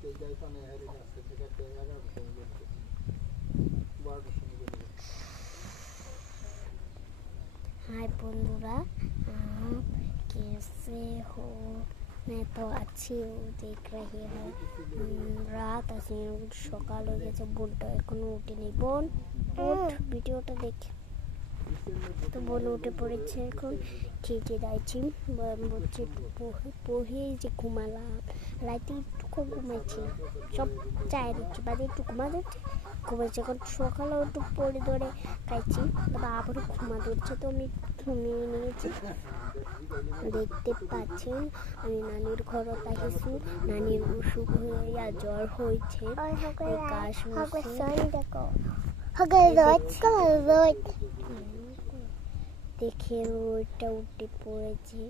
हाय बंधुरा, आप कैसे हो? मैं तो अच्छी हूँ। देख रही है রাত আছে, সকাল হয়ে গেছে, বোনটা এখনো উঠেনি। বোন উঠ, ভিডিওটা দেখে। তো বোন উঠে পড়েছে, এখন খেতে যাচ্ছি। বলছে পড়ে যে ঘুমালাম, রাতে একটু ঘুমাইছি, সব চাই দিচ্ছি বাদে একটু ঘুমাইছে। এখন সকালে একটু পড়ে ধরে খাইছি, তারপর আবারও ঘুমা ধরছে, তো আমি ঘুমিয়ে নিয়েছি। দেখতে পাচ্ছেন আমি নানির ঘরত আহিছো। নানির অসুখ হইয়া জ্বর হয়েছে, কাশ দেখে রোদটা উঠে পড়েছে।